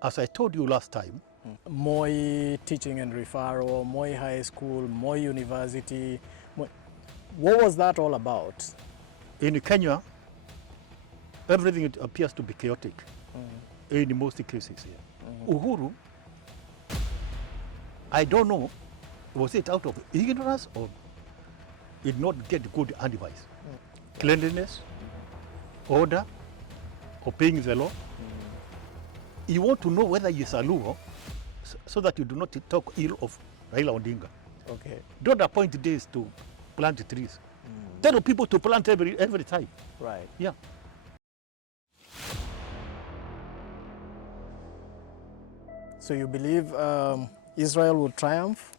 As I told you last time, Moi Teaching and Referral, Moi High School, Moi University. What was that all about? in Kenya, everything appears to be chaotic in most cases here. Uhuru, I don't know, was it out of ignorance or did not get good advice? Cleanliness, order, obeying the law. You want to know whether you're a Luo so that you do not talk ill of Raila Odinga. Okay. Don't appoint days to plant trees. Tell people to plant every time. Right. Yeah. So you believe Israel will triumph?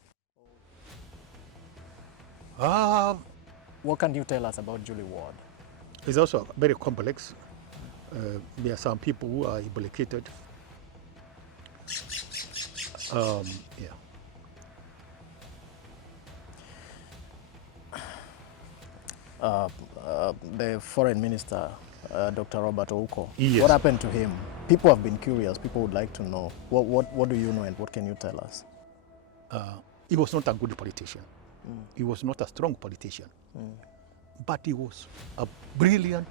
What can you tell us about Julie Ward? It's also very complex. There are some people who are implicated. Yeah. The foreign minister, Dr. Robert Ouko. Yes. What happened to him? People have been curious. People would like to know. What do you know and what can you tell us? He was not a good politician. He was not a strong politician. But he was a brilliant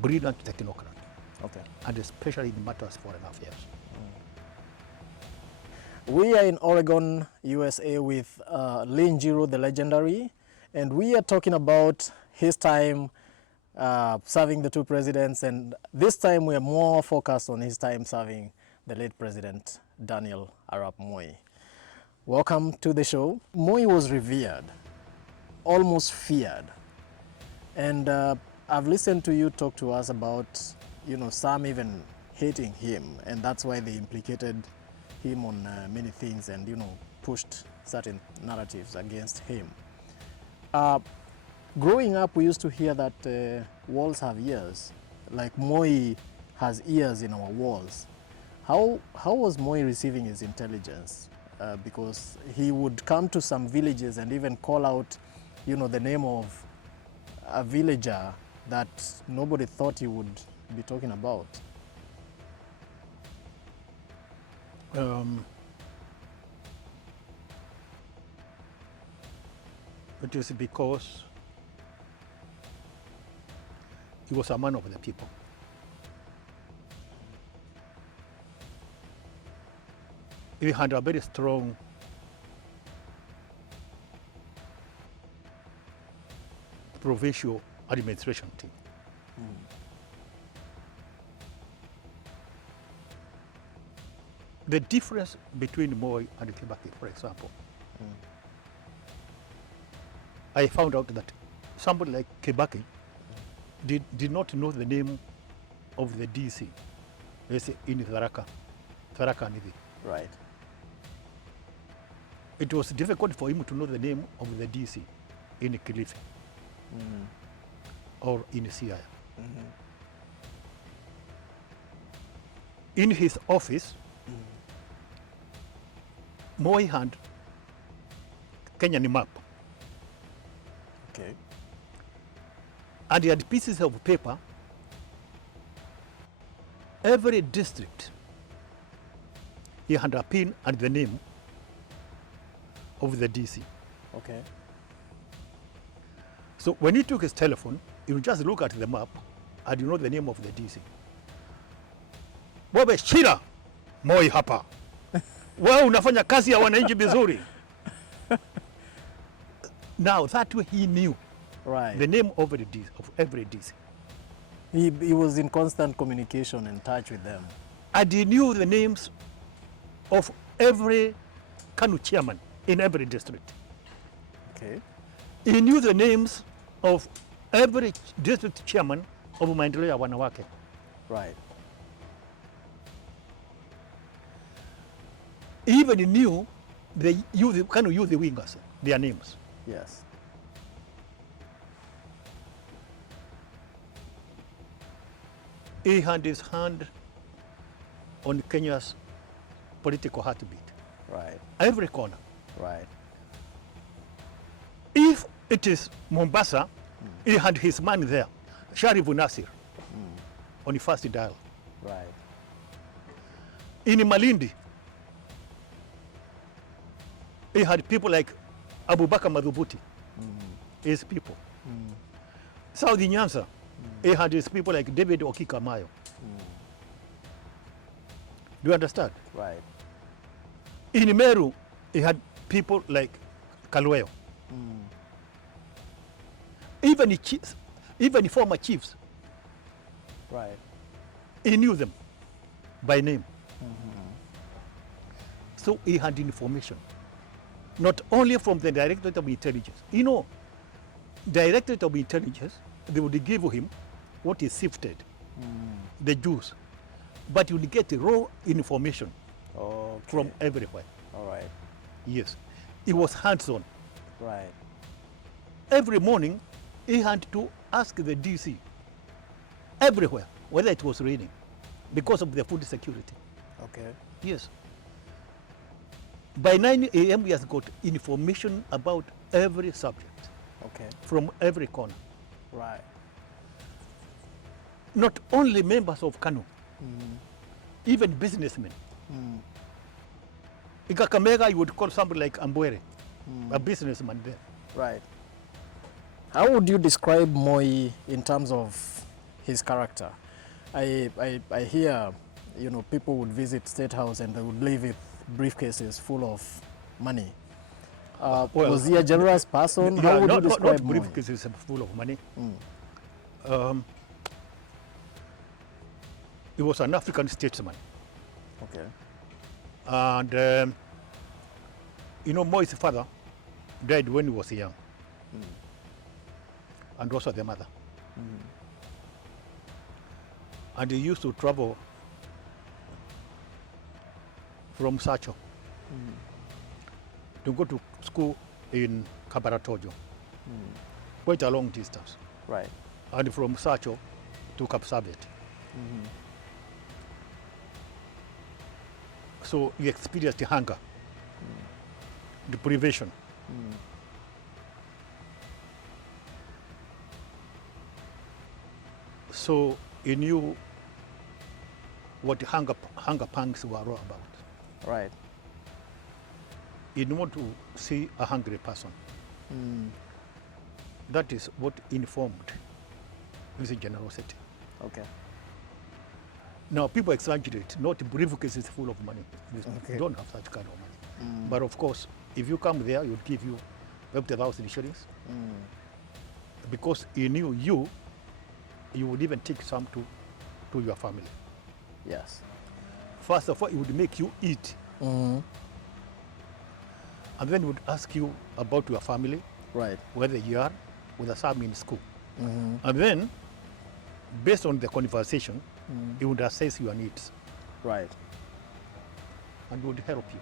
technocrat. Okay. And especially in matters of foreign affairs. We are in Oregon, USA with Lin Jiro, the legendary, and we are talking about his time serving the two presidents, and this time we are more focused on his time serving the late President Daniel Arap Moi. Welcome to the show. Moi was revered, almost feared, and I've listened to you talk to us about, some even hating him, and that's why they implicated him on many things and, pushed certain narratives against him. Growing up, we used to hear that walls have ears, like Moi has ears in our walls. How was Moi receiving his intelligence? Because he would come to some villages and even call out, the name of a villager that nobody thought he would be talking about. It is because he was a man of the people. He had a very strong provincial administration team. The difference between Moi and Kibaki, for example, I found out that somebody like Kibaki did not know the name of the DC, let's say in Tharaka Nithi. Right. It was difficult for him to know the name of the DC in Kilifi or in Siaya. In his office, Moi had Kenyan map. Okay. And he had pieces of paper. Every district, he had a pin and the name of the DC. Okay. So when he took his telephone, he would just look at the map and you know the name of the DC. Bobe Shira, Moi hapa. Wewe unafanya kazi ya wananchi vizuri. Now that way he knew the name of every DC. He was in constant communication and touch with them. And he knew the names of every KANU chairman in every district. Okay. He knew the names of every district chairman of maendeleo ya wanawake. Right. He even knew the KANU youth wingers, their names. Yes. He had his hand on Kenya's political heartbeat. Right. Every corner. Right. If it is Mombasa, he had his man there, Sharif Nasir, on the first dial. Right. In Malindi, he had people like Abubakar Madhubuti, his people. South Nyanza, he had his people like David Okikamayo. Do you understand? Right. In Meru, he had people like Kalweo. Even the chiefs, even the former chiefs, Right. he knew them by name. So he had information, not only from the Directorate of Intelligence. You know, Directorate of Intelligence, they would give him what is sifted, the juice, but you would get raw information Okay. from everywhere. All right. Yes, he was hands-on. Right. Every morning, he had to ask the DC everywhere whether it was raining because of the food security. Okay. Yes. By 9 a.m., he has got information about every subject Okay. from every corner. Right. Not only members of Kano, even businessmen. In Kakamega, you would call somebody like Ambwere, a businessman there. Right. How would you describe Moi in terms of his character? I hear, you know, people would visit State House and they would leave with briefcases full of money. Well, was he a generous person? How would you describe not Moi? briefcases full of money. He was an African statesman. Okay. And, you know, Moi's father died when he was young. And also the mother. And he used to travel from Sacho to go to school in Kabaratojo, quite a long distance. Right. And from Sacho to Kapsabet. So he experienced the hunger, deprivation. So he knew what hunger pangs were all about. Right. He didn't want to see a hungry person. That is what informed his generosity. Okay. Now people exaggerate, not briefcases full of money. You Okay. don't have such kind of money. But of course, if you come there, he'll give you 50,000 shillings. Because he knew you would even take some to your family. Yes. First of all, he would make you eat. And then he would ask you about your family, Right. whether you are with some in school. And then, based on the conversation, he would assess your needs Right. and would help you.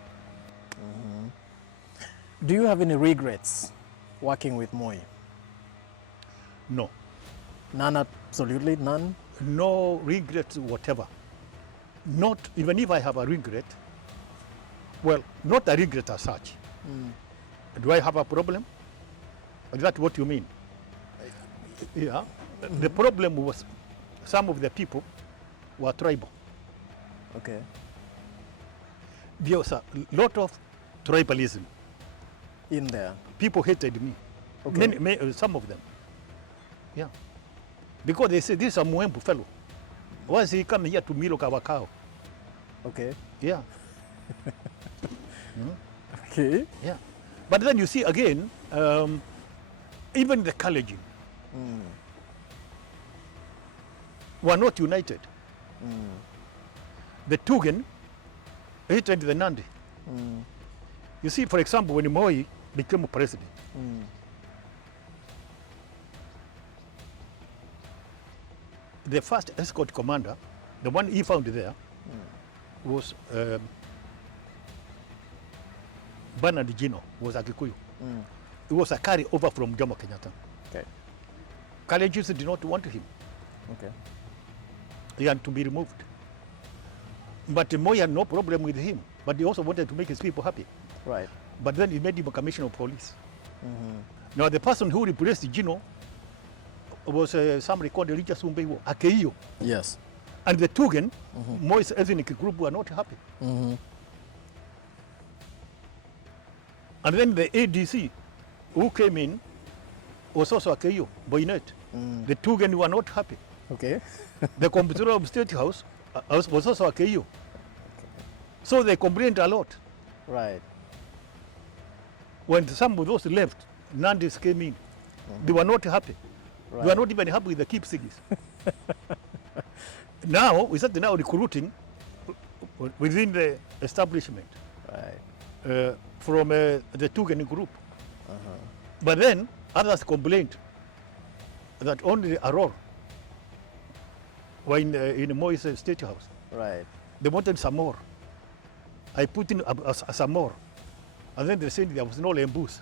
Do you have any regrets working with Moi? No, None, absolutely none? no regrets whatever. Not, even if I have a regret, well, not a regret as such. Do I have a problem? Is that what you mean? Yeah. The problem was some of the people were tribal. Okay. There was a lot of tribalism. In there. People hated me. Okay. Some of them. Yeah. Because they say, this is a Mwembu fellow. Why is he coming here to milk our cow? Okay. Yeah. Okay. Yeah. But then you see again, even the Kalenjin were not united. The Tugen hated the Nandi. You see, for example, when Moi became president, the first escort commander, the one he found there, was Bernard Gino, was a Kikuyu. It was a carry over from Jomo Kenyatta. Okay. Kalenjins did not want him. Okay. He had to be removed. But Moi had no problem with him, but he also wanted to make his people happy. Right. But then he made him a commissioner of police. Now the person who replaced Gino was somebody called Elijah Sumbewo, Akeio. Yes. And the Tugen, Moi's ethnic group, were not happy. And then the ADC, who came in, was also a KO, Boynet. The Tugen were not happy. Okay. The Comptroller of State House was also a KO. So they complained a lot. Right. When some of those left, Nandis came in. They were not happy. Right. They were not even happy with the Kipsigis. Now, we started now recruiting within the establishment. Right. From the Tugen group. But then others complained that only Aror were in Moi's State House. Right. They wanted some more. I put in some more. And then they said there was no lembus.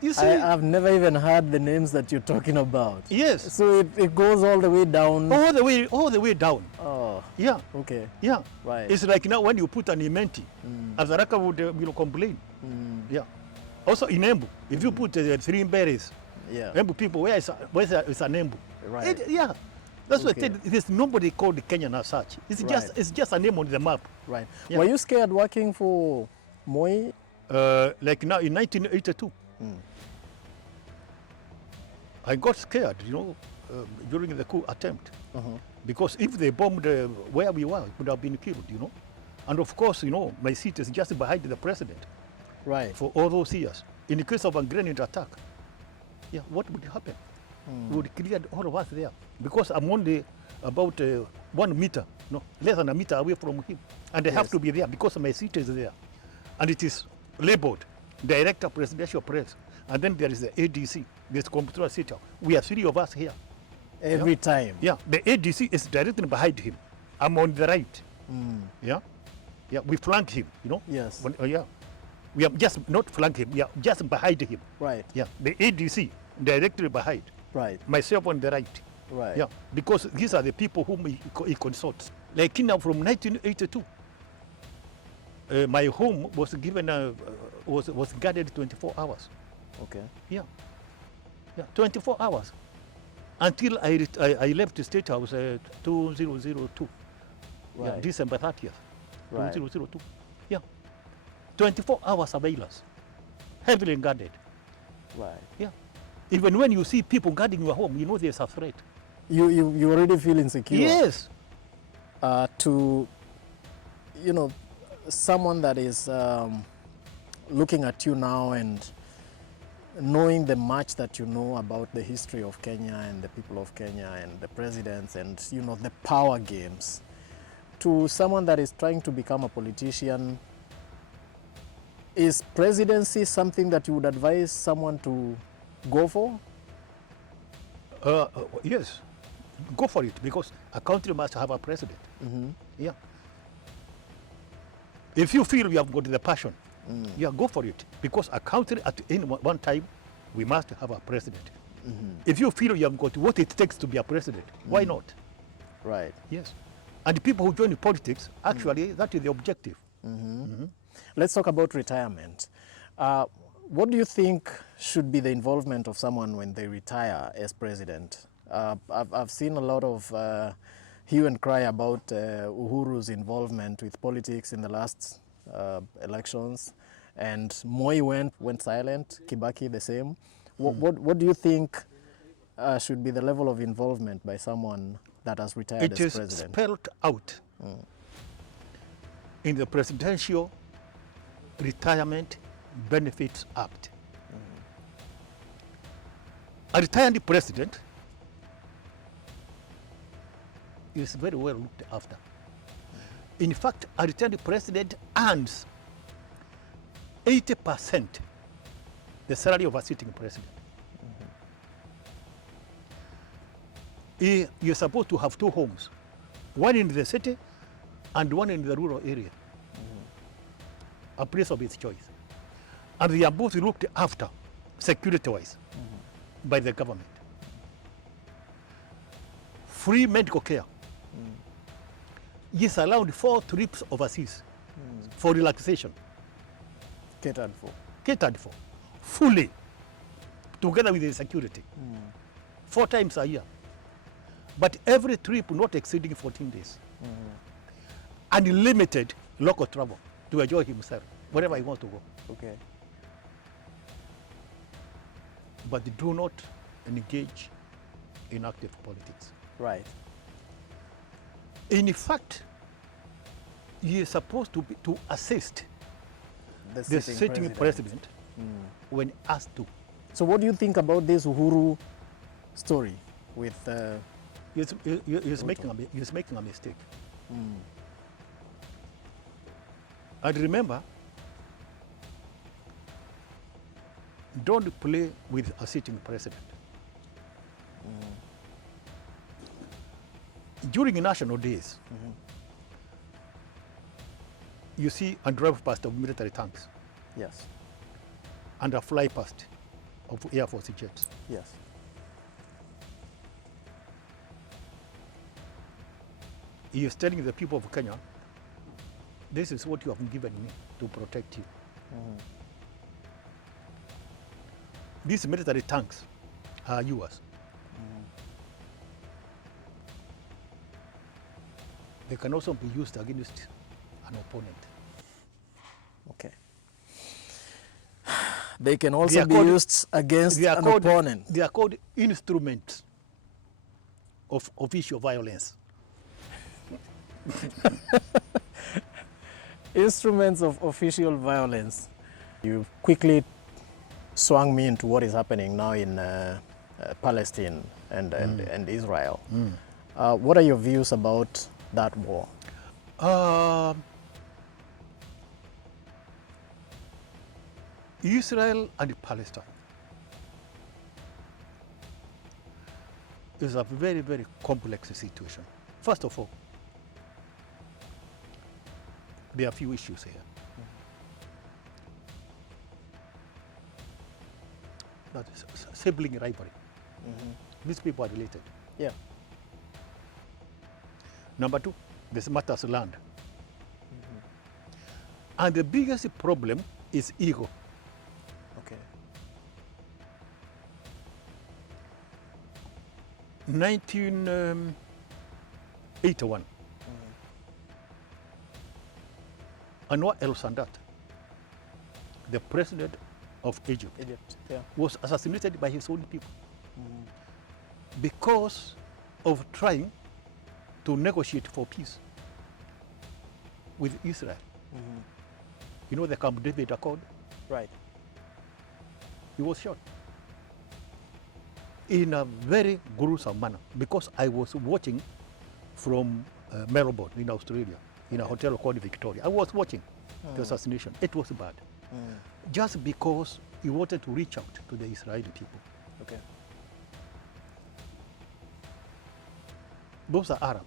You see? I've never even heard the names that you're talking about. Yes. So it goes all the way down. All the way down. Oh. Yeah. Okay. Yeah. Right. It's like now when you put an imenti, Azaraka will complain. Yeah. Also in Embu, if you put 3 berries, Yeah. Embu people, where's an Embu? Right. Yeah. That's what I Okay. said. There's nobody called Kenyan as such. It's just a name on the map. Right. Yeah. Were you scared working for Moi? Like now in 1982, I got scared, during the coup attempt. Because if they bombed where we were, it would have been killed, And of course, my seat is just behind the president Right. for all those years. In the case of a grenade attack, yeah, what would happen? We would clear all of us there. Because I'm only about 1 meter, less than a meter away from him. And I have Yes. to be there because my seat is there. And it is labeled Director Presidential Press. And then there is the ADC, this Comptroller State House. We are 3 of us here. Every time. Yeah, the ADC is directly behind him. I'm on the right. Yeah, yeah, we flank him, Yes. Yeah, we are just not flank him. We are just behind him. Right. Yeah, the ADC directly behind. Right. Myself on the right. Right. Yeah, because these are the people whom he consults. Like now from 1982, my home was given was guarded 24 hours. Okay. Yeah, 24 hours. Until I left the State House 2002, yeah, Right. December 30th, Right. 2002. Yeah, 24 hours surveillance, heavily guarded. Right. Yeah, even when you see people guarding your home, there's a threat. You already feel insecure. Yes. To, someone that is looking at you now and knowing the much that you know about the history of Kenya and the people of Kenya and the presidents and the power games, to someone that is trying to become a politician, is presidency something that you would advise someone to go for? Yes, go for it, because a country must have a president. Yeah. If you feel you have got the passion, yeah, go for it, because a country at any one time, we must have a president. If you feel you have got what it takes to be a president, why not? Right. Yes. And the people who join politics, actually, that is the objective. Let's talk about retirement. What do you think should be the involvement of someone when they retire as president? I've seen a lot of hue and cry about Uhuru's involvement with politics in the last elections, and Moi went silent, Kibaki the same. What do you think should be the level of involvement by someone that has retired It as is president? spelled out in the Presidential Retirement Benefits Act. A retired president is very well looked after. In fact, a retired president earns 80% the salary of a sitting president. You're supposed to have 2 homes, one in the city and one in the rural area, a place of his choice. And they are both looked after, security-wise, by the government. Free medical care. He's allowed 4 trips overseas for relaxation. Catered for. Catered for, fully, together with the security, 4 times a year. But every trip not exceeding 14 days. Unlimited local travel to enjoy himself, wherever he wants to go. Okay. But do not engage in active politics. Right. In fact, he is supposed to assist the sitting president when asked to. So what do you think about this Uhuru story with He's making a mistake. And remember, don't play with a sitting president. During national days, you see a drive past of military tanks Yes. and a fly past of Air Force jets. Yes. He is telling the people of Kenya, this is what you have given me to protect you. These military tanks are yours. They can also be used against an opponent. Okay. They can also They are be called- used against They are an called, opponent. They are called instruments of official violence. Instruments of official violence. You quickly swung me into what is happening now in Palestine and Israel. What are your views about that war? Israel and Palestine is a very, very complex situation. First of all, there are a few issues here. That is sibling rivalry. These people are related. Yeah. Number two, this matters land. And the biggest problem is ego. Okay. 1981. Anwar el-Sadat, the president of Egypt, Egypt. Yeah. was assassinated by his own people because of trying to negotiate for peace with Israel. You know the Camp David Accord? Right. He was shot in a very gruesome manner because I was watching from Melbourne in Australia in a hotel called Victoria. I was watching the assassination. It was bad. Just because he wanted to reach out to the Israeli people. Okay. Those are Arab.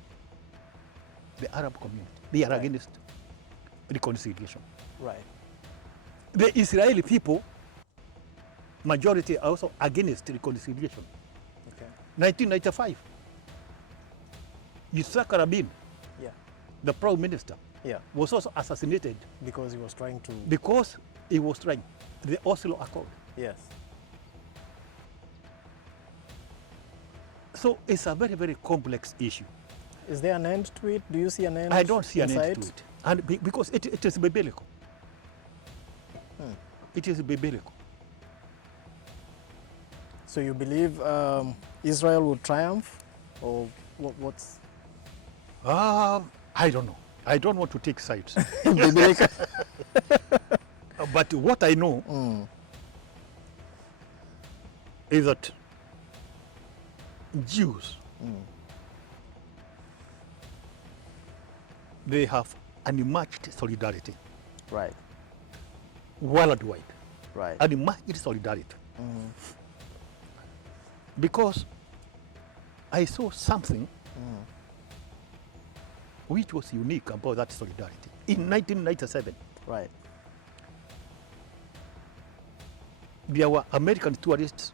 The Arab community. They are Right. against reconciliation. Right. The Israeli people, majority are also against reconciliation. Okay. 1995, Yitzhak Rabin, Yeah. the prime minister, Yeah. was also assassinated Because he was trying to. because he was trying the Oslo Accord. Yes. So it's a very, very complex issue. Is there an end to it? Do you see an end? I don't see an inside? end to it. And because it is biblical. It is biblical. So you believe Israel will triumph, or what's I don't know. I don't want to take sides. biblical? But what I know is that Jews, they have unmatched solidarity Right. worldwide. Right. Unmatched solidarity. Because I saw something which was unique about that solidarity. In 1997, Right. there were American tourists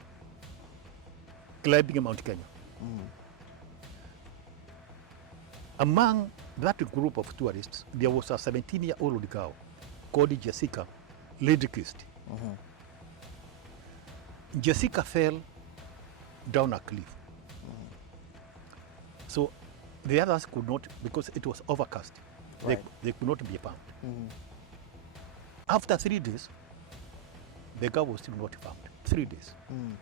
climbing Mount Kenya. Among that group of tourists, there was a 17-year-old girl called Jessica Lidquist. Jessica fell down a cliff. So the others could not, because it was overcast, Right. they could not be found. Mm. After 3 days, the girl was still not found. 3 days. Mm.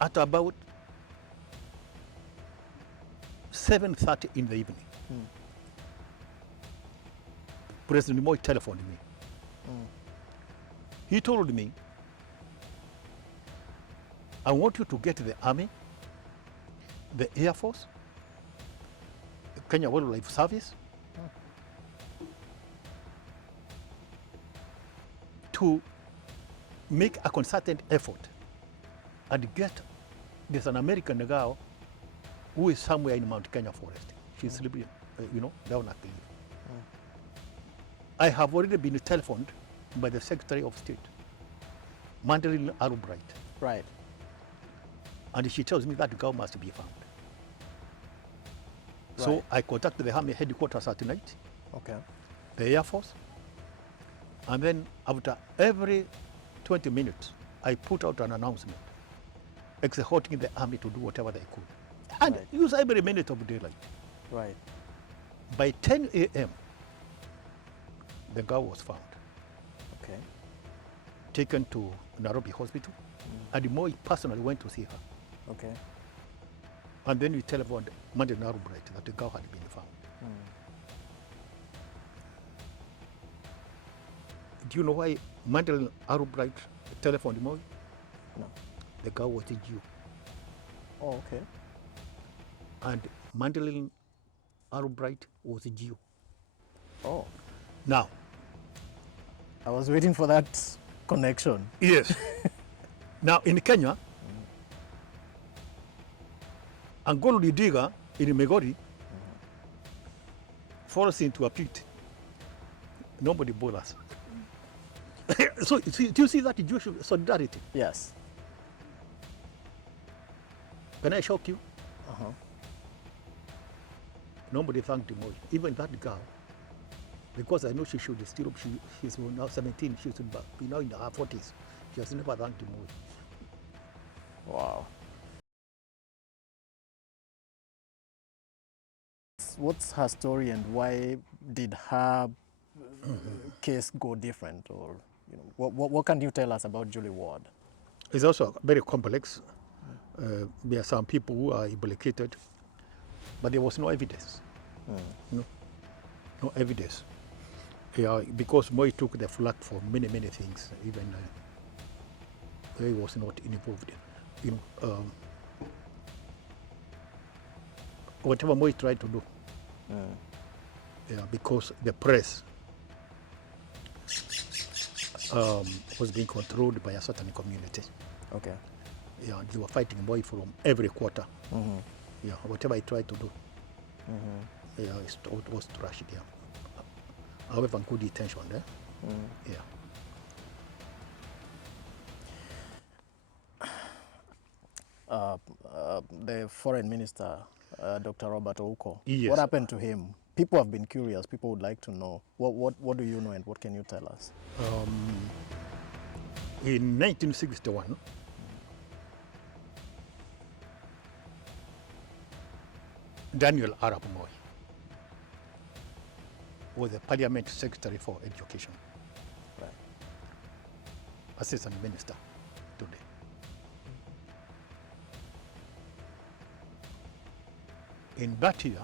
At about 7:30 in the evening, Mm. President Moi telephoned me. Mm. He told me, I want you to get the Army, the Air Force, the Kenya Wildlife Service, to make a concerted effort and get, there's an American girl who is somewhere in Mount Kenya forest. She's sleeping, down at the leaf. I have already been telephoned by the Secretary of State, Mandarin Albright, Right. and she tells me that girl must be found. Right. So I contacted the Army headquarters at night, Okay. the Air Force, and then after every 20 minutes, I put out an announcement exhorting the Army to do whatever they could and Right. use every minute of daylight. Right. By 10 a.m., the girl was found, Okay. taken to Nairobi Hospital, and Moi personally went to see her. Okay. And then we telephoned Mandarin Albright that the girl had been found. Mm. Do you know why Mandarin Albright telephoned Moi? No. The girl was a Jew. Oh, okay. And Mandarin Albright was a Jew. Oh, Now, I was waiting for that connection. yes. Now in Kenya, a gold digger in Megori falls into a pit. Nobody bothers. So do you see that Jewish solidarity? Yes. Can I shock you? Uh-huh. Nobody thanked him. Even that girl, because I know she should still, she's now 17, she should be now in her 40s. She has never thanked him. Wow. What's her story and why did her case go different? Or what can you tell us about Julie Ward? It's also very complex. There are some people who are implicated, but there was no evidence. No evidence. Yeah, because Moi took the flak for many things. Even he was not involved. Whatever Moi tried to do, yeah, because the press was being controlled by a certain community. Okay. Yeah, they were fighting Moi from every quarter. Yeah, whatever he tried to do, yeah, it was trashed. Yeah. However, good intention there. Yeah. The foreign minister, Dr. Robert Ouko. Yes. What happened to him? People have been curious. People would like to know. What do you know and what can you tell us? In 1961, Daniel Arap Moi was the Parliament Secretary for Education, Right. Assistant Minister today. In that year,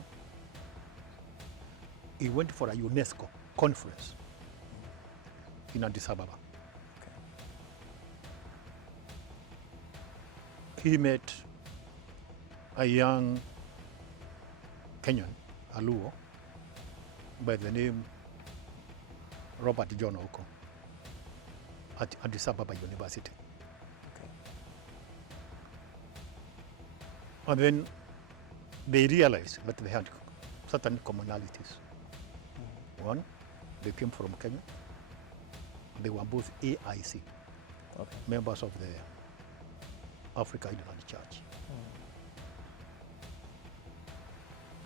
he went for a UNESCO conference in Addis Ababa. Okay. He met a young Kenyan, a Luo, by the name Robert John Ouko at Addis Ababa University. Okay. And then they realized that they had certain commonalities. One, they came from Kenya. They were both AIC, Okay. members of the Africa Inland Church.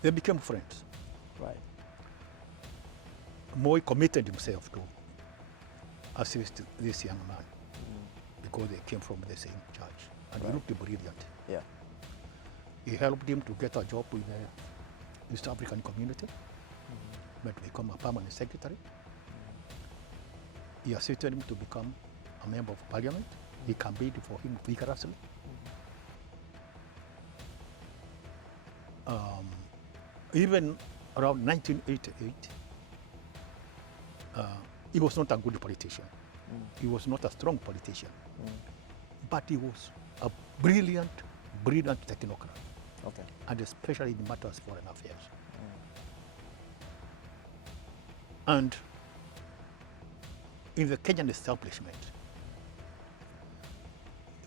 They became friends. Right. Moi committed himself to assist this young man because they came from the same church. and he looked brilliant. Yeah. He helped him to get a job with the East African community, but to become a permanent secretary. He assisted him to become a member of parliament. He campaigned for him vigorously. Even around 1988, he was not a good politician. He was not a strong politician, but he was a brilliant technocrat, Okay. and especially in matters of foreign affairs. And in the Kenyan establishment,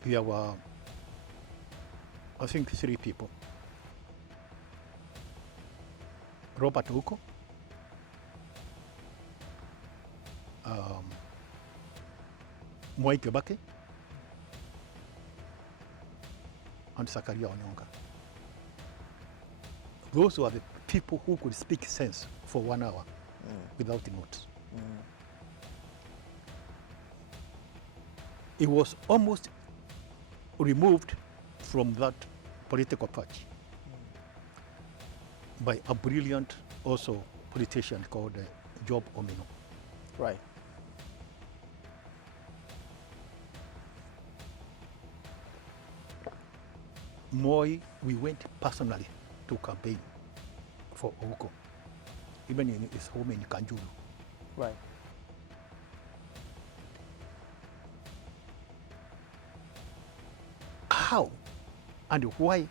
there were, I think, 3 people. Robert Ouko, Mwai Kibaki, and Sakaria Onyonga. Those were the people who could speak sense for 1 hour without notes. He was almost removed from that political party by a brilliant also politician called Job Omino. Right. Moi, we went personally to campaign for Ouko, even in his home in Kanjulu. Right. How and why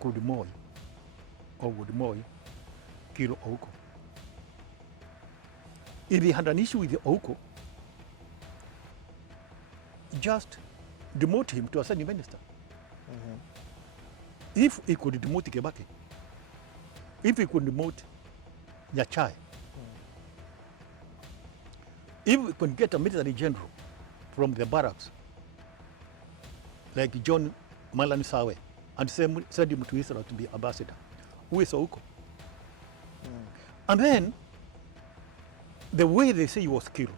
could Moi, or would Moi, kill Ouko? If he had an issue with Ouko, just demote him to a Senate minister. If he could demote Kibaki, if he could demote Nyachai, if we could get a military general from the barracks, like John Malan Sawe, and send him to Israel to be ambassador, who is Ouko? And then, the way they say he was killed,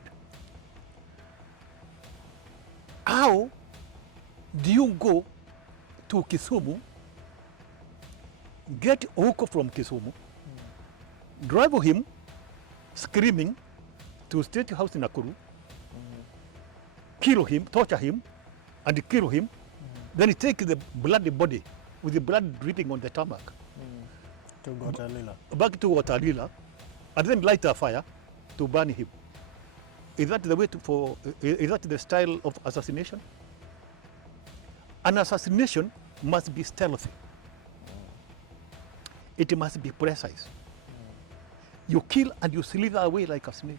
how do you go to Kisumu, get Ouko from Kisumu, drive him screaming to State House in Nakuru, kill him, torture him, and kill him, then take the bloody body with the blood dripping on the tarmac To Gotalila. back to Watalila, and then light a fire to burn him. Is that the way is that the style of assassination? An assassination must be stealthy. It must be precise. You kill and you slither away like a snake.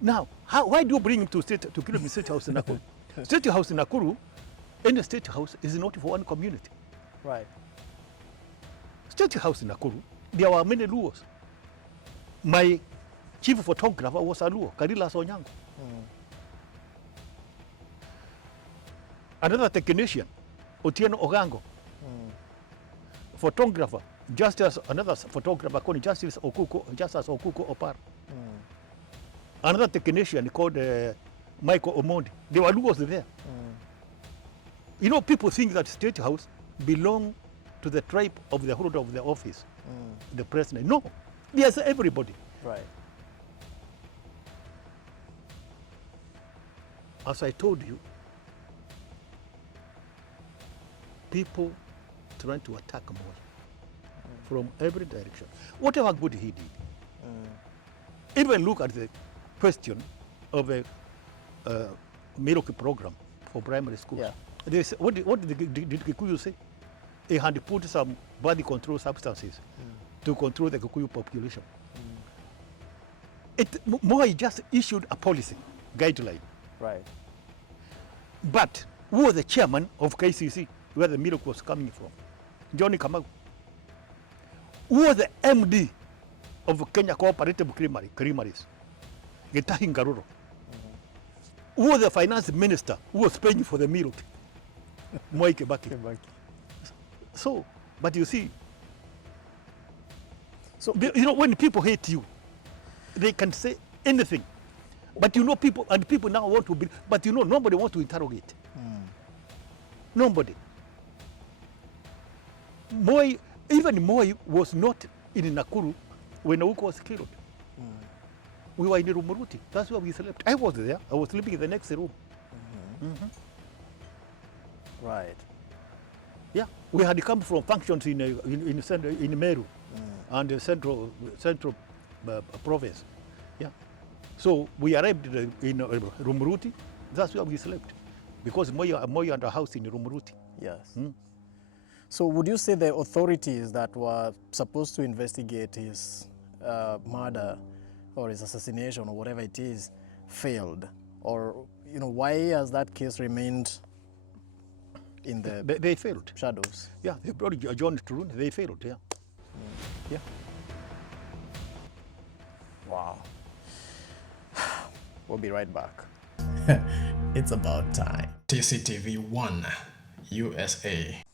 Now, why do you bring him to kill him in State House in Nakuru? State House in Nakuru, any State House is not for one community. Right. State House in Nakuru, there were many Luos. My chief photographer was a Luo, Karila Sonyango. Another technician, Otieno Ogango. Photographer, another photographer called Justice Okuko Opar. Another technician called Michael Omondi. There were Luos there. You know, people think that State House belong to the tribe of the holder of the office, the president. No, there's everybody. Right. As I told you, people trying to attack Moi from every direction. Whatever good he did. Even look at the question of a miracle program for primary schools. Yeah. They say, what did Kikuyu say? He had put some body control substances to control the Kikuyu population. Moi just issued a policy guideline. Right. But who was the chairman of KCC, where the miracle was coming from? Johnny Kamau. Who was the MD of Kenya Cooperative Creameries? Getahi Ngaruro. Who was the finance minister who was paying for the miracle? Mwai Kibaki. So, but you see, so you know, when people hate you, they can say anything. But you know, people now want to be, but you know, nobody wants to interrogate. Nobody. Moi, even Moi was not in Nakuru when Ouko was killed. We were in Rumuruti. That's where we slept. I was there. I was sleeping in the next room. Right. Yeah, we had come from functions in Meru and the central province. Yeah, so we arrived in Rumuruti. That's where we slept, because Moi had a house in Rumuruti. Yes. So would you say the authorities that were supposed to investigate his murder or his assassination or whatever it is failed? Or, you know, why has that case remained in the They failed. shadows? Yeah, they brought John Turun. They failed. Yeah. Yeah. Wow. We'll be right back. It's about time. TCTV1 USA.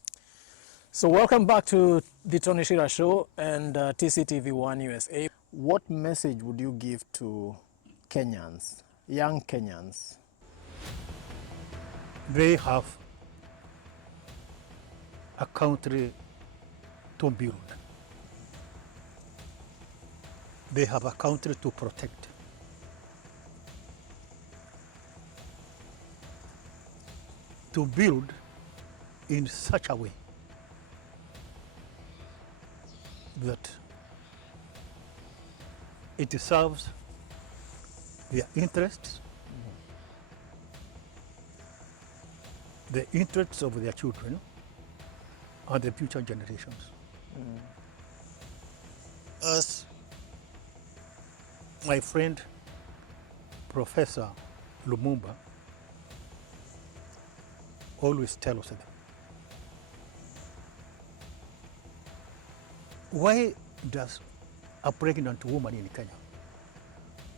So welcome back to the Tony Shira Show and TCTV1 USA. What message would you give to Kenyans, young Kenyans? They have a country to build. They have a country to protect. To build in such a way that it serves their interests, the interests of their children, and the future generations. As my friend Professor Lumumba always tells them, why does a pregnant woman in Kenya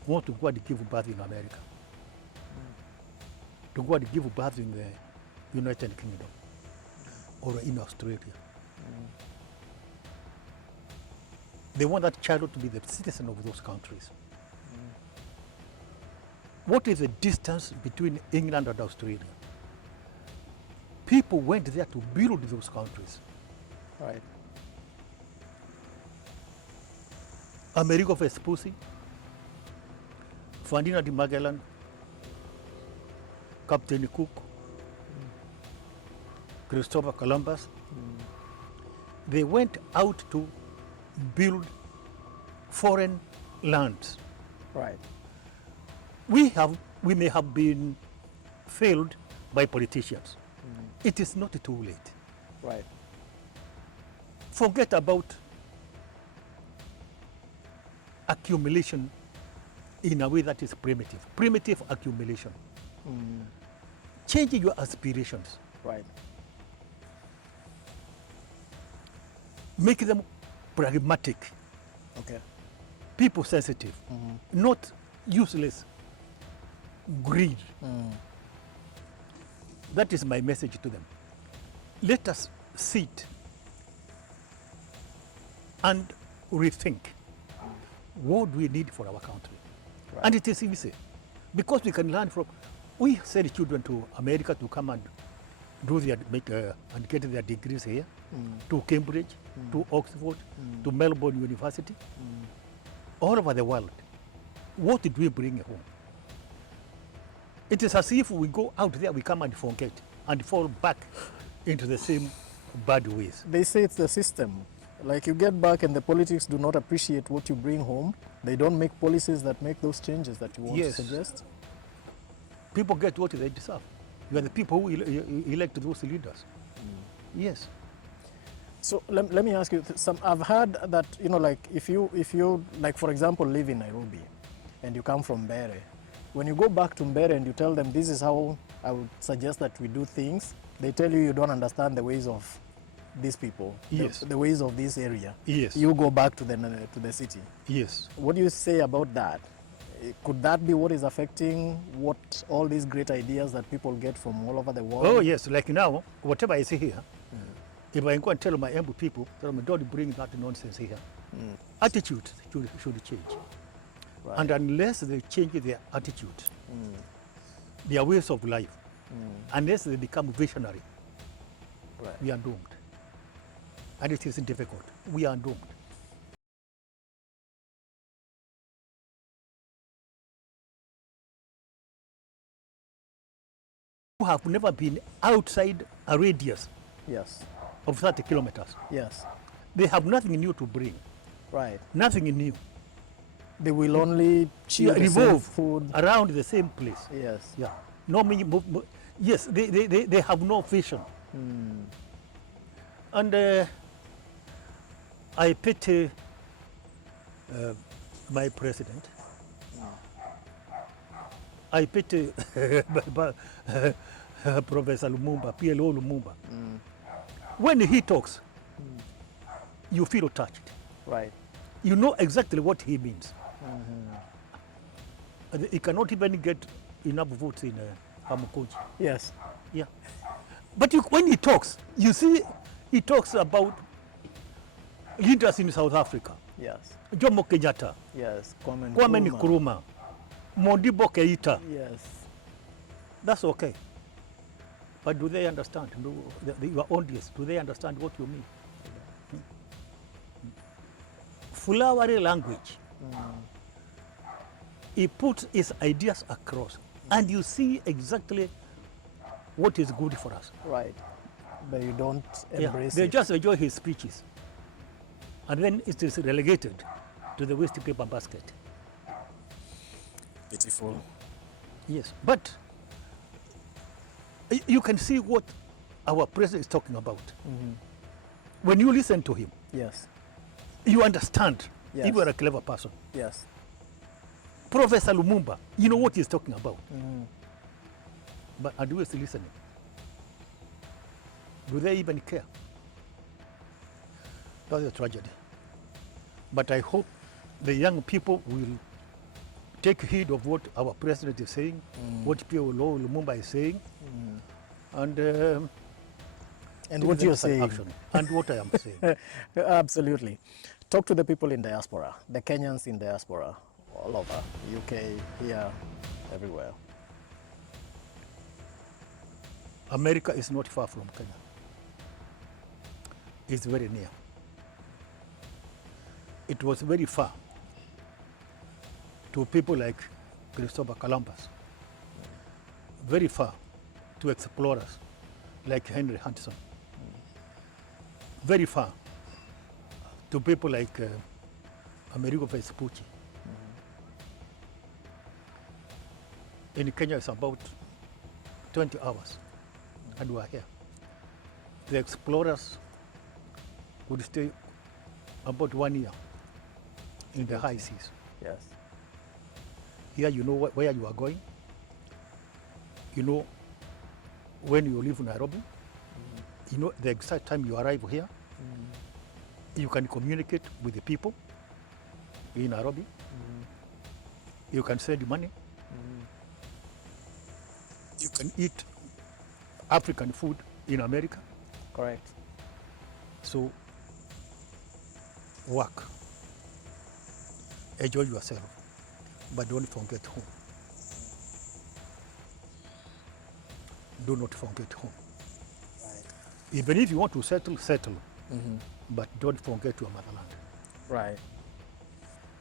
want to go and give birth in America? To go and give birth in the United Kingdom or in Australia? They want that child to be the citizen of those countries. What is the distance between England and Australia? People went there to build those countries. Right. Amerigo Vespucci, Ferdinand Magellan, Captain Cook, Christopher Columbus, they went out to build foreign lands. Right. We may have been failed by politicians. It is not too late. Right. Forget about accumulation in a way that is primitive. Primitive accumulation. Change your aspirations. Right. Make them pragmatic, Okay. people sensitive, not useless greed. That is my message to them. Let us sit and rethink what we need for our country. Right. And it is easy, because we can learn from, we send children to America to come and do their, and get their degrees here, to Cambridge, to Oxford, to Melbourne University, all over the world. What did we bring home? It is as if we go out there, we come and forget and fall back into the same bad ways. They say it's the system. Like, you get back and the politics do not appreciate what you bring home. They don't make policies that make those changes that you want Yes. to suggest. People get what they deserve. You are the people who elect those leaders. Yes. So let me ask you, I've heard that, you know, like if you like, for example, live in Nairobi and you come from Mbere, when you go back to Mbere and you tell them this is how I would suggest that we do things, they tell you don't understand the ways of these people, Yes. the ways of this area. Yes. You go back to the city. Yes. What do you say about that? Could that be what is affecting what all these great ideas that people get from all over the world? Oh, yes. Like now, whatever I say here, if I go and tell my Embu people, tell them, don't bring that nonsense here. Attitude should change. Right. And unless they change their attitude, their ways of life, unless they become visionary, Right. we are doomed. And it is difficult. We are doomed. Who have never been outside a radius Yes. of 30 kilometers. Yes. They have nothing new to bring, Right. nothing new. They will only chew the same Revolve food. around the same place. Yes. Yeah. No, yes, they have no vision. And I pity my president. I pity Professor Lumumba, PLO Lumumba. When he talks, you feel touched. Right. You know exactly what he means. And he cannot even get enough votes in Kamukunji. Yes. Yeah. But when he talks, you see, he talks about leaders in South Africa. Yes. Jomo Kenyatta, Yes. Kwame Nkrumah. Nkrumah, Modibo Keita. Yes. That's okay. But do they understand? Your audience, do they understand what you mean? Flowery language. He puts his ideas across, and you see exactly what is good for us. Right. But you don't embrace They it. just enjoy his speeches, and then it is relegated to the waste paper basket. Beautiful. Yes, but you can see what our president is talking about. When you listen to him, Yes. you understand. Yes. If you are a clever person. Yes. Professor Lumumba, you know what he's talking about. But are we still listening? Do they even care? That's a tragedy. But I hope the young people will take heed of what our president is saying, what PLO Lumumba is saying, and what you're saying. action, and what I am saying. Absolutely. Talk to the people in diaspora, the Kenyans in diaspora, all over, UK, here, everywhere. America is not far from Kenya. It's very near. It was very far to people like Christopher Columbus, very far to explorers like Henry Hudson, very far to people like Amerigo Vespucci. In Kenya, it's about 20 hours, and we are here. The explorers would stay about 1 year in the high seas. Yes. Here you know where you are going. You know when you leave Nairobi. You know the exact time you arrive here. You can communicate with the people in Nairobi. You can send money. You can eat African food in America. Correct. So work, enjoy yourself, but don't forget home. Do not forget home. Right. Even if you want to settle, settle, but don't forget your motherland. Right.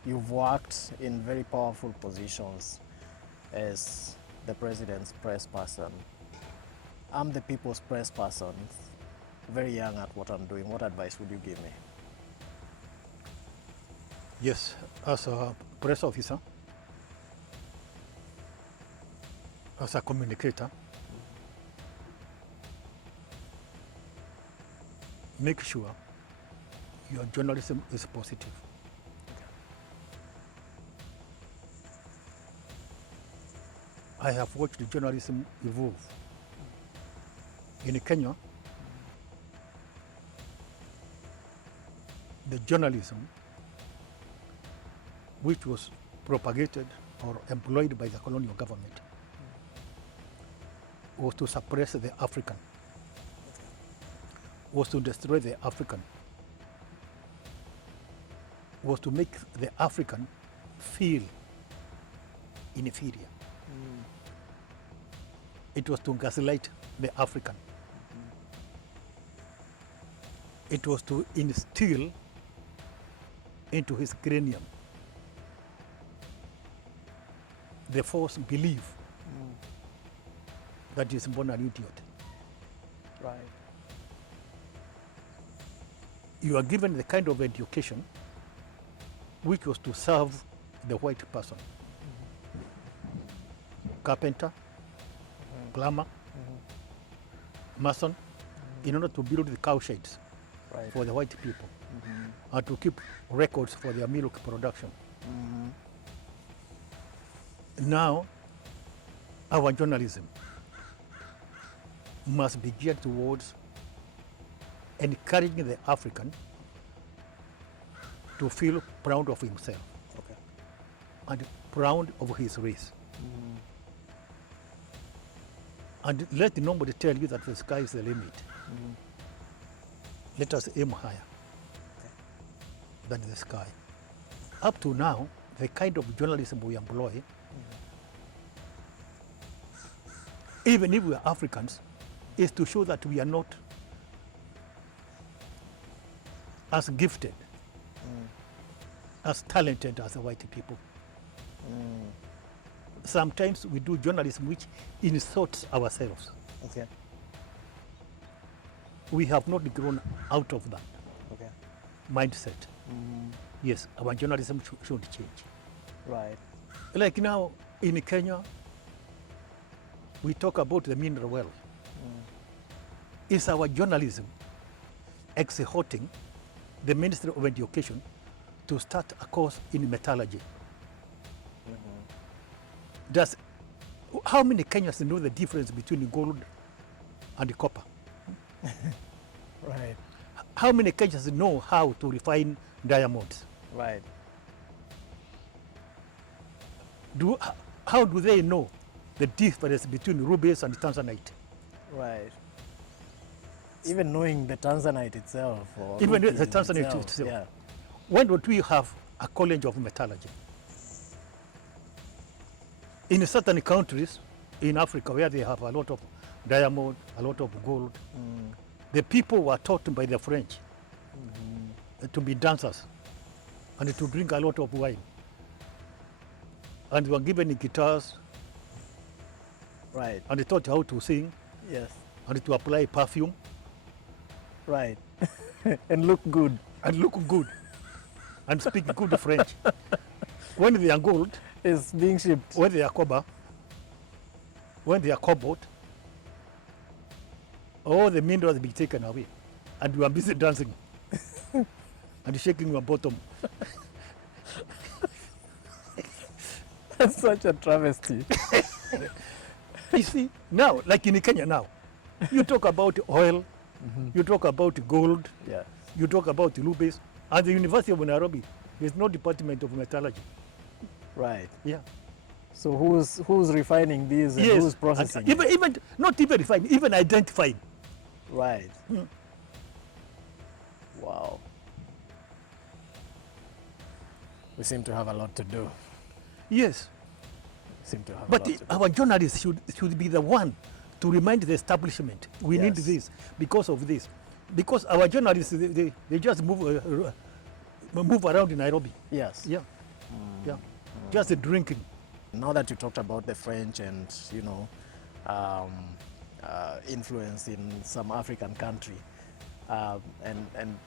You've worked in very powerful positions as the president's press person. I'm the people's press person, very young at what I'm doing. What advice would you give me? Yes, as a press officer, as a communicator, make sure your journalism is positive. I have watched journalism evolve. In Kenya, the journalism which was propagated or employed by the colonial government was to suppress the African, was to destroy the African, was to make the African feel inferior. It was to gaslight the African. It was to instill into his cranium the false belief that he is born an idiot. Right. You are given the kind of education which was to serve the white person. Carpenter, plumber, mason, in order to build the cowsheds Right. for the white people and to keep records for their milk production. Now, our journalism must be geared towards encouraging the African to feel proud of himself Okay. and proud of his race. And let nobody tell you that the sky is the limit. Let us aim higher than the sky. Up to now, the kind of journalism we employ, even if we are Africans, is to show that we are not as gifted, as talented as the white people. Sometimes we do journalism which insults ourselves. Okay. We have not grown out of that Okay. mindset. Yes, our journalism should change. Right. Like now in Kenya, we talk about the mineral wealth. Is our journalism exhorting the Ministry of Education to start a course in metallurgy? How many Kenyans know the difference between gold and copper? Right. How many Kenyans know how to refine diamonds? Right. How do they know the difference between rubies and tanzanite? Right. Even knowing the tanzanite itself, or Even the rupees tanzanite itself. Yeah. Why don't we have a college of metallurgy? In certain countries in Africa where they have a lot of diamond, a lot of gold, the people were taught by the French to be dancers and to drink a lot of wine. And they were given guitars Right. and they taught how to sing Yes. and to apply perfume Right. And look good. and look good and speak good French. When they are gold, Is being shipped. when they are copper, when they are cobalt, all the minerals be taken away, and you are busy dancing and shaking your bottom. That's such a travesty. You see, now, like in Kenya now, you talk about oil, you talk about gold, Yeah. you talk about rubies, and the University of Nairobi, there's no department of metallurgy. Right. Yeah. So who's refining these and who's processing? And even not even refining, even identifying. Right. Wow. We seem to have a lot to do. Yes. Seem to have But a lot to do. our journalists should be the one to remind the establishment, we need Yes. this because of this. Because our journalists, they just move around in Nairobi. Yes. Yeah. Yeah. Just drinking. Now that you talked about the French and influence in some African country, and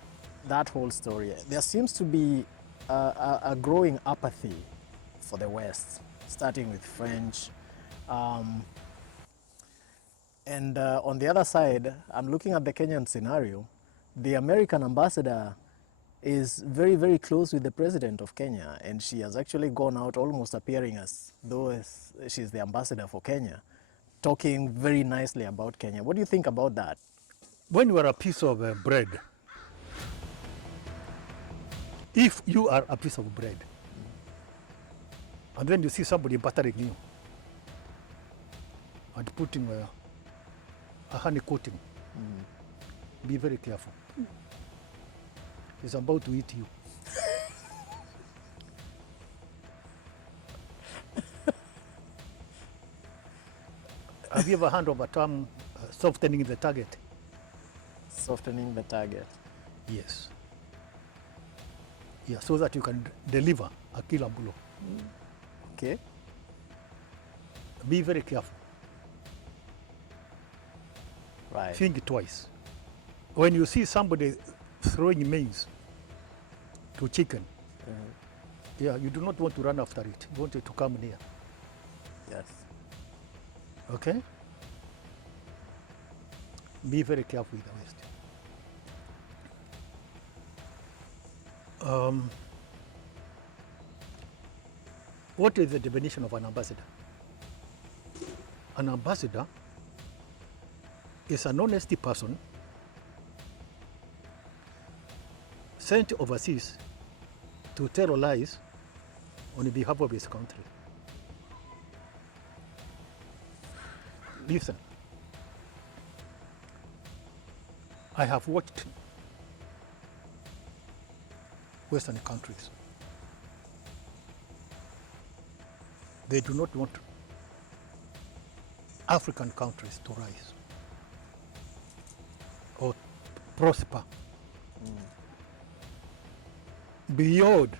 that whole story, there seems to be a growing apathy for the West, starting with French. And on the other side, I'm looking at the Kenyan scenario. The American ambassador is very, very close with the president of Kenya, and she has actually gone out almost appearing as though she's the ambassador for Kenya, talking very nicely about Kenya. What do you think about that? When you are a piece of bread, if you are a piece of bread, and then you see somebody buttering you and putting a honey coating, be very careful. He's about to eat you. Have you ever heard of a term, softening the target? Softening the target. Yes. Yeah, so that you can deliver a killer blow. Okay. Be very careful. Right. Think twice. When you see somebody throwing maize to chicken, yeah, you do not want to run after it. You want it to come near. Yes. Okay? Be very careful with the West. What is the definition of an ambassador? An ambassador is an honest person sent overseas to tell lies on behalf of his country. Listen, I have watched Western countries. They do not want African countries to rise or prosper beyond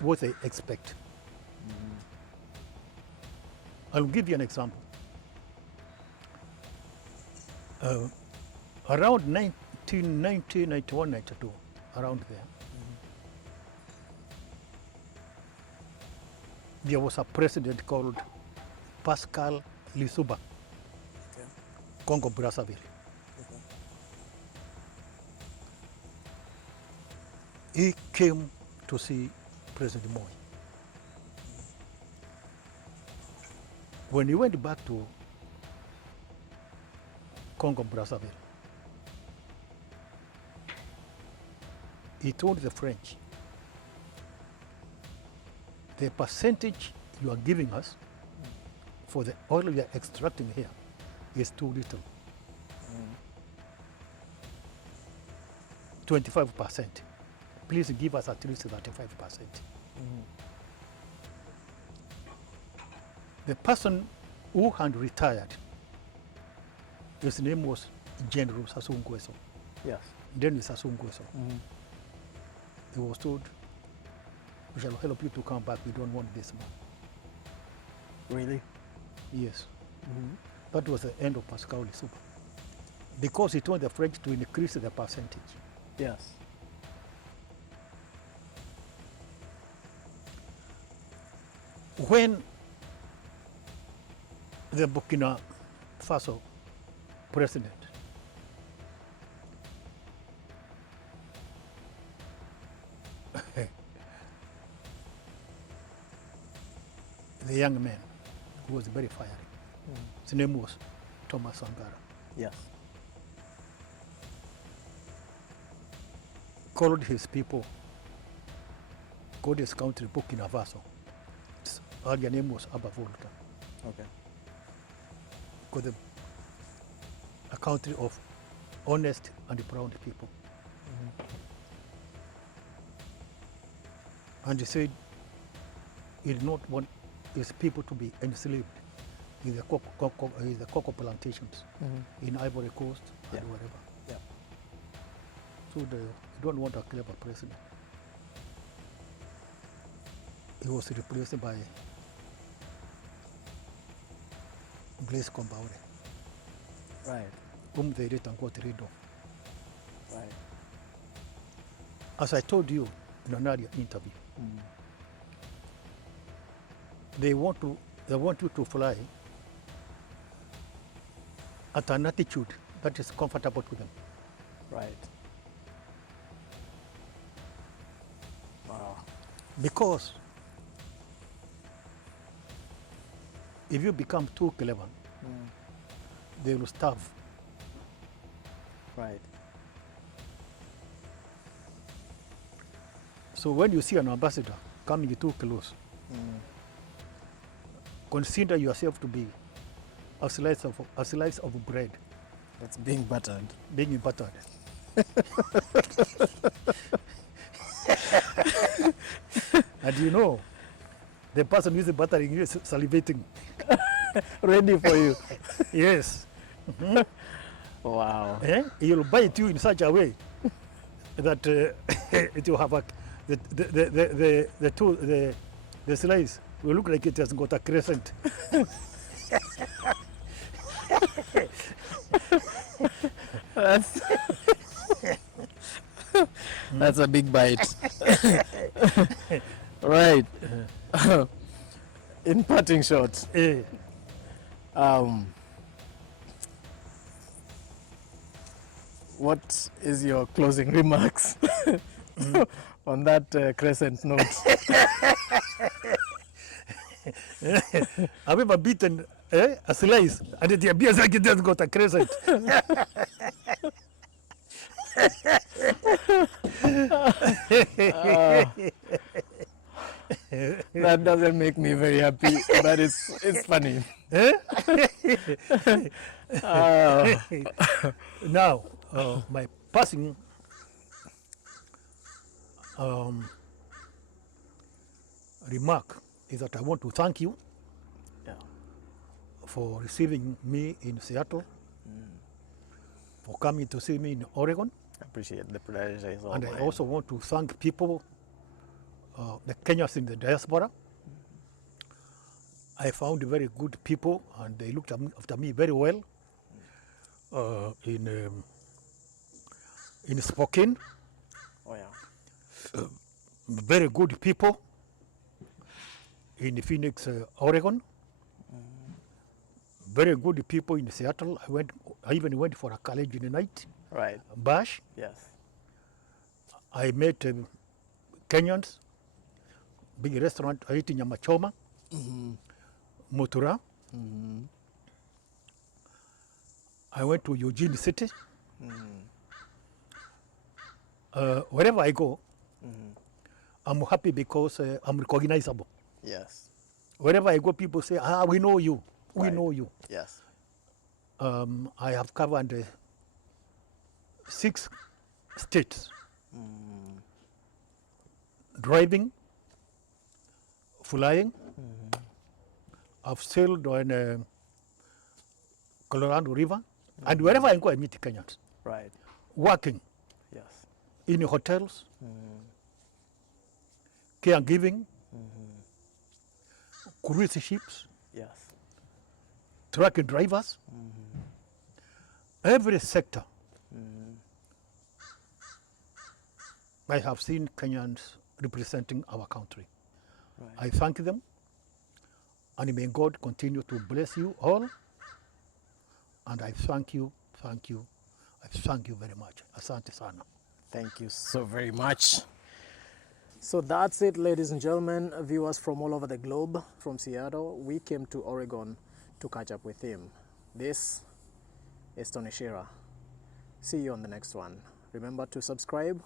what they expect. I'll give you an example. Around 1990, 91, 92, around there, there was a president called Pascal Lissouba, Congo Brazzaville. He came to see President Moi. When he went back to Congo Brazzaville, he told the French, the percentage you are giving us for the oil we are extracting here is too little. 25%. Please give us at least 35%. The person who had retired, his name was General Sassou Nguesso. Yes. Then Sassou Nguesso. He was told, we shall help you to come back, we don't want this man. Really? Yes. That was the end of Pascal Lissouba. Because he told the French to increase the percentage. Yes. When the Burkina Faso president the young man who was very fiery, his name was Thomas Sankara, Yes. called his people, called his country Burkina Faso. His earlier name was Abba Volta, Okay. because a country of honest and proud people. And he said he did not want his people to be enslaved in the cocoa plantations in Ivory Coast and Yeah. wherever. Yeah. So you don't want a clever president. He was replaced by Blaise Compaoré, Right. whom they later got rid of. Right. As I told you in an earlier interview, they want you to fly at an altitude that is comfortable to them. Right. Wow. Because if you become too clever, they will starve. Right. So when you see an ambassador coming too close, consider yourself to be a slice of bread That's being buttered. being buttered. And you know, the person who is buttering you is salivating. Ready for you. Yes. Wow. He'll bite you in such a way that it will have a, the slice will look like it has got a crescent. That's, that's a big bite. Right. In parting shot, Eh, what is your closing remarks on that crescent note? I've ever beaten a slice and it appears like it has got a crescent. That doesn't make me very happy, but it's funny. Now, my passing remark is that I want to thank you Yeah. for receiving me in Seattle, for coming to see me in Oregon. I appreciate the pleasure is all And I mine. also want to thank people, the Kenyans in the diaspora. I found very good people, and they looked after me very well in Spokane. Oh yeah. Very good people in Phoenix, Oregon. Very good people in Seattle. I even went for a college in the night, Right. bash. Yes. I met Kenyans, big restaurant, I ate nyama choma, mutura. I went to Eugene City. Wherever I go, I'm happy because I'm recognizable. Yes. Wherever I go, people say, we know you, we Right. know you. Yes. I have covered 6 states. Driving, flying. I've sailed on Colorado River. And wherever I go, I meet Kenyans. Right. Working Yes. in hotels, caregiving, cruise ships, Yes. truck drivers, every sector. I have seen Kenyans representing our country. Right. I thank them, and may God continue to bless you all. And I thank you, I thank you very much. Asante sana. Thank you so very much. So that's it, ladies and gentlemen, viewers from all over the globe. From Seattle, we came to Oregon to catch up with him. This is Tony Shira. See you on the next one. Remember to subscribe,